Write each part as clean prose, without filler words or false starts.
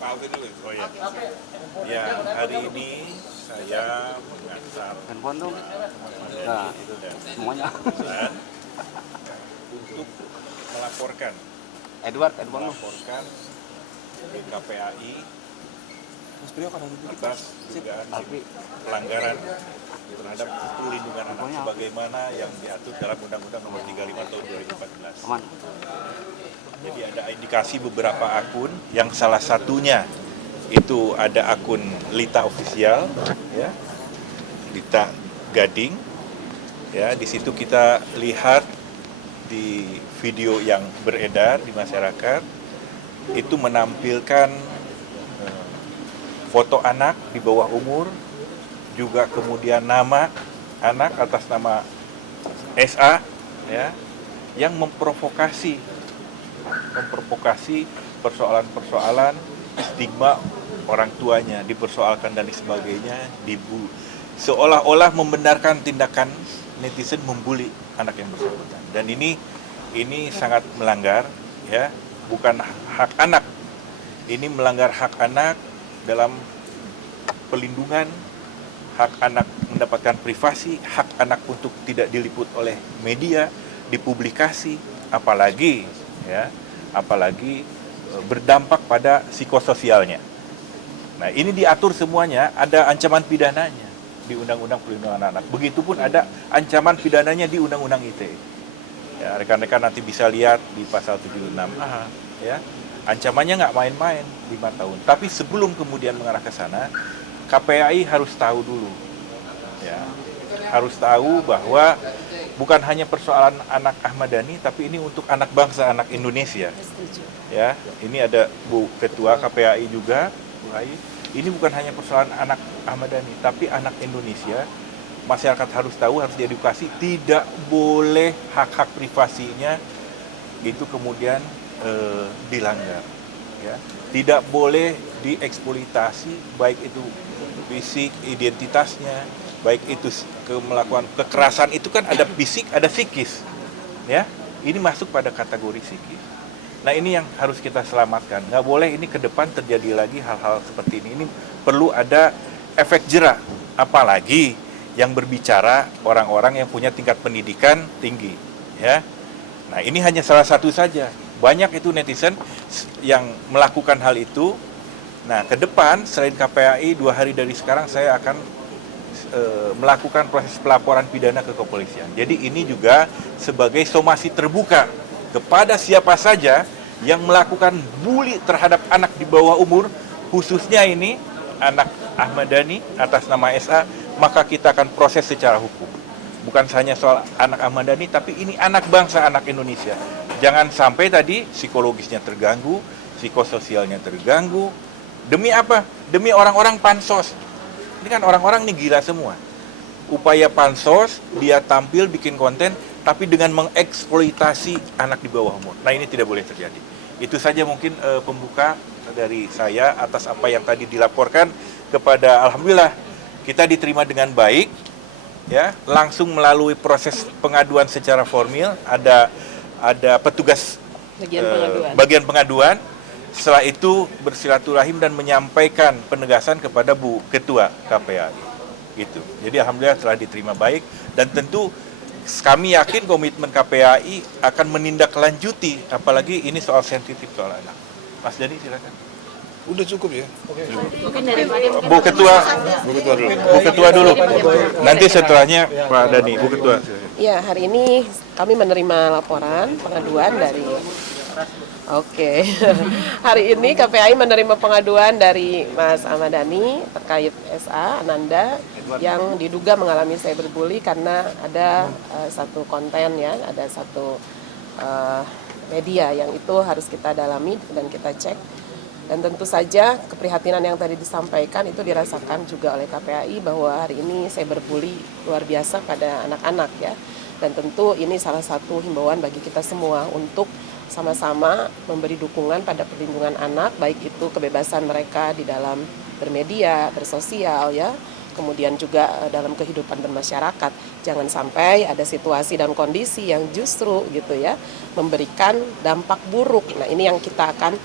Pak Alvin dulu. Oh ya. Ya, hari ini saya mengantar handphone dong. Nah, itu dan Semuanya. perusahaan untuk melaporkan ke KPAI atas dugaan pelanggaran terhadap perlindungan anak sebagaimana yang diatur dalam Undang-Undang Nomor 35 Tahun 2014. Aman. Jadi ada indikasi beberapa akun yang salah satunya itu ada akun Lita Official, ya, Lita Gading, ya. Di situ kita lihat di video yang beredar di masyarakat itu menampilkan foto anak di bawah umur, juga kemudian nama anak atas nama SA, ya, yang memprovokasi persoalan-persoalan stigma orang tuanya dipersoalkan dan sebagainya, seolah-olah membenarkan tindakan netizen membuli anak yang bersangkutan. Dan ini sangat melanggar, ya, bukan hak anak. Ini melanggar hak anak dalam pelindungan, hak anak mendapatkan privasi, hak anak untuk tidak diliput oleh media, dipublikasi, apalagi berdampak pada psikososialnya. Nah, ini diatur semuanya, ada ancaman pidananya di Undang-Undang Perlindungan Anak. Begitupun ada ancaman pidananya di Undang-Undang ITE. Ya, rekan-rekan nanti bisa lihat di pasal 76A, ya. Ancamannya nggak main-main, 5 tahun. Tapi sebelum kemudian mengarah ke sana, KPAI harus tahu dulu, ya, harus tahu bahwa bukan hanya persoalan anak Ahmad Dhani, tapi ini untuk anak bangsa, anak Indonesia. Ya, ini ada Bu Ketua KPAI juga, Bu Ayi. Ini bukan hanya persoalan anak Ahmad Dhani, tapi anak Indonesia. Masyarakat harus tahu, harus diedukasi, tidak boleh hak-hak privasinya itu kemudian dilanggar. Ya, tidak boleh dieksploitasi, baik itu fisik, identitasnya, baik itu melakukan kekerasan, itu kan ada fisik, ada psikis, ya. Ini masuk pada kategori psikis. Nah, ini yang harus kita selamatkan. Nggak boleh ini ke depan terjadi lagi hal-hal seperti ini. Ini perlu ada efek jera, apalagi yang berbicara orang-orang yang punya tingkat pendidikan tinggi, ya. Nah, ini hanya salah satu saja. Banyak itu netizen yang melakukan hal itu. Nah, ke depan selain KPAI, 2 hari dari sekarang saya akan melakukan proses pelaporan pidana ke kepolisian. Jadi ini juga sebagai somasi terbuka kepada siapa saja yang melakukan bully terhadap anak di bawah umur, khususnya ini anak Ahmad Dhani atas nama SA, maka kita akan proses secara hukum. Bukan hanya soal anak Ahmad Dhani, tapi ini anak bangsa, anak Indonesia. Jangan sampai tadi psikologisnya terganggu, psikososialnya terganggu. Demi apa? Demi orang-orang pansos. Ini kan orang-orang ini gila semua. Upaya pansos, dia tampil bikin konten, tapi dengan mengeksploitasi anak di bawah umur. Nah, ini tidak boleh terjadi. Itu saja mungkin pembuka dari saya atas apa yang tadi dilaporkan kepada, alhamdulillah kita diterima dengan baik, ya, langsung melalui proses pengaduan secara formal, ada petugas bagian pengaduan. Setelah itu bersilaturahim dan menyampaikan penegasan kepada Bu Ketua KPAI. Gitu. Jadi alhamdulillah telah diterima baik, dan tentu kami yakin komitmen KPAI akan menindaklanjuti, apalagi ini soal sensitif, soal anak. Mas Dhani silakan. Udah cukup ya. Mungkin dari Pak Bu Ketua dulu. Bu Ketua dulu. Nanti setelahnya Pak Dhani. Bu Ketua. Ya, hari ini kami menerima laporan pengaduan dari hari ini KPAI menerima pengaduan dari Mas Ahmad Dhani terkait SA Ananda yang diduga mengalami cyberbully karena ada satu konten, ya, ada satu media yang itu harus kita dalami dan kita cek. Dan tentu saja keprihatinan yang tadi disampaikan itu dirasakan juga oleh KPAI bahwa hari ini cyberbully luar biasa pada anak-anak, ya. Dan tentu ini salah satu himbauan bagi kita semua untuk sama-sama memberi dukungan pada perlindungan anak, baik itu kebebasan mereka di dalam bermedia, bersosial, ya, kemudian juga dalam kehidupan bermasyarakat. Jangan sampai ada situasi dan kondisi yang justru gitu, ya, memberikan dampak buruk. Nah, ini yang kita akan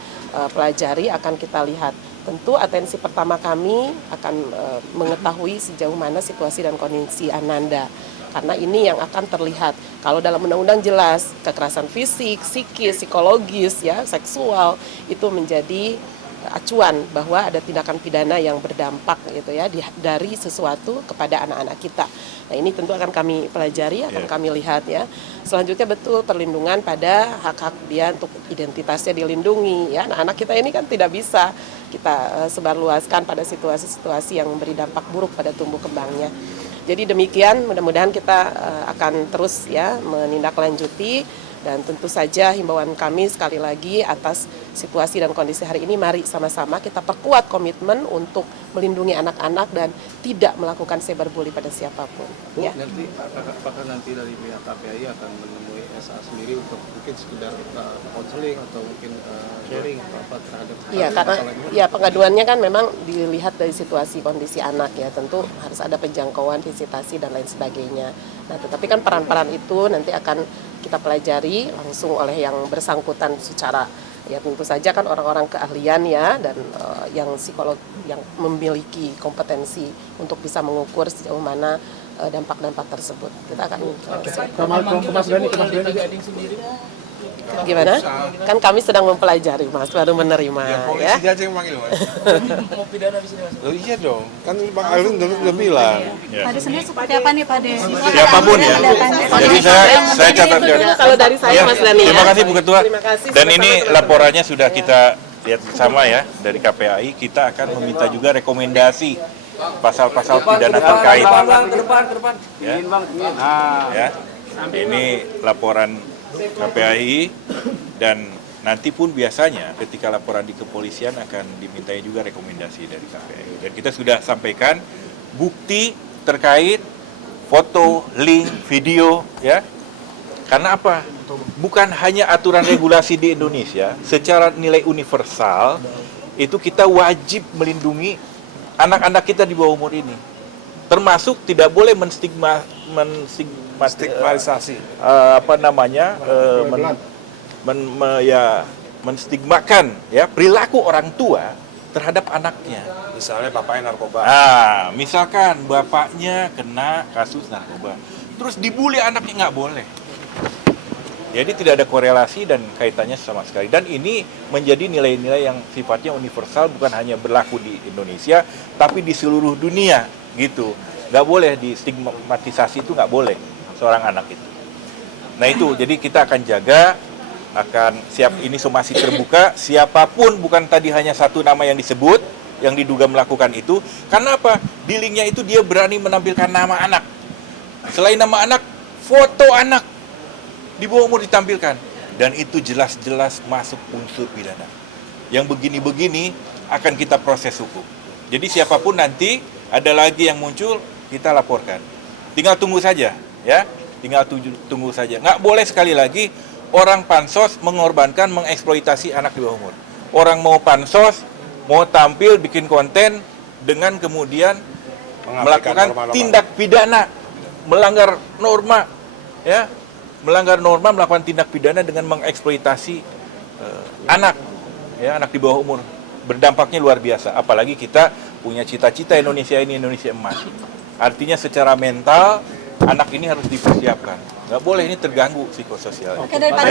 pelajari, akan kita lihat. tentu atensi pertama kami akan mengetahui sejauh mana situasi dan kondisi Ananda. Karena ini yang akan terlihat. Kalau dalam undang-undang jelas kekerasan fisik, psikis, psikologis, ya, seksual itu menjadi acuan bahwa ada tindakan pidana yang berdampak gitu ya dari sesuatu kepada anak-anak kita. Nah, ini tentu akan kami pelajari, akan kami lihat ya. Selanjutnya betul perlindungan pada hak-hak dia untuk identitasnya dilindungi ya. Anak-anak kita ini kan tidak bisa kita sebarluaskan pada situasi-situasi yang memberi dampak buruk pada tumbuh kembangnya. Jadi demikian, mudah-mudahan kita akan terus ya menindaklanjuti. Dan tentu saja himbauan kami sekali lagi atas situasi dan kondisi hari ini, mari sama-sama kita perkuat komitmen untuk melindungi anak-anak dan tidak melakukan cyberbully pada siapapun. Bu, Ya. nanti apakah nanti dari pihak KPAI akan menemui SA sendiri untuk mungkin sekedar konseling atau mungkin sharing atau apa terhadap Iya, karena ya pengaduannya kan memang dilihat dari situasi kondisi anak ya, tentu harus ada penjangkauan, visitasi dan lain sebagainya. Nah, tetapi kan peran-peran itu nanti akan kita pelajari langsung oleh yang bersangkutan secara ya tentu saja kan orang-orang keahlian ya dan yang psikolog yang memiliki kompetensi untuk bisa mengukur sejauh mana dampak-dampak tersebut. Kita akan Mas Gani gimana? Kan kami sedang mempelajari, Mas, baru menerima ya. Polisi aja yang manggil, Mas. mau pidana di sini Mas? Loh iya dong, kan Pak Alun dulu udah bilang. Pak Ade sendiri seperti apa nih Pak Ade? Siapapun ya. Jadi saya catatkan. Kalau dari saya Mas Dani ya. Terima kasih Bu Ketua. Terima kasih. Dan ini laporannya sudah kita lihat bersama ya dari KPAI. Kita akan meminta juga rekomendasi pasal-pasal pidana terkait. Ke depan. Ya. Ya. Ini laporan KPAI dan nanti pun biasanya ketika laporan di kepolisian akan dimintai juga rekomendasi dari KPAI. Dan kita sudah sampaikan bukti terkait foto, link, video ya. Karena apa? Bukan hanya aturan regulasi di Indonesia, secara nilai universal itu kita wajib melindungi anak-anak kita di bawah umur ini. Termasuk tidak boleh Stigmatisasi. menstigmakan ya perilaku orang tua terhadap anaknya. Misalnya bapaknya narkoba. Misalkan bapaknya kena kasus narkoba, terus dibully anaknya, nggak boleh. Jadi tidak ada korelasi dan kaitannya sama sekali. Dan ini menjadi nilai-nilai yang sifatnya universal, bukan hanya berlaku di Indonesia, tapi di seluruh dunia gitu. Nggak boleh distigmatisasi, itu nggak boleh seorang anak itu. Nah itu, jadi kita akan jaga, akan siap, ini somasi terbuka, siapapun, bukan tadi hanya satu nama yang disebut, yang diduga melakukan itu. Karena apa? Di linknya itu dia berani menampilkan nama anak. Selain nama anak, foto anak di bawah umur ditampilkan. Dan itu jelas-jelas masuk unsur pidana. Yang begini-begini akan kita proses hukum. Jadi siapapun nanti ada lagi yang muncul, kita laporkan. Tinggal tunggu saja, ya. Tinggal tunggu saja. Nggak boleh sekali lagi orang pansos mengorbankan, mengeksploitasi anak di bawah umur. Orang mau pansos, mau tampil, bikin konten dengan kemudian melakukan tindak pidana, melanggar norma, ya, melanggar norma, melakukan tindak pidana dengan mengeksploitasi anak, ya, anak di bawah umur. Berdampaknya luar biasa. Apalagi kita punya cita-cita Indonesia ini Indonesia emas. Artinya secara mental anak ini harus dipersiapkan. Nggak boleh ini terganggu psikososialnya. Oke, daripada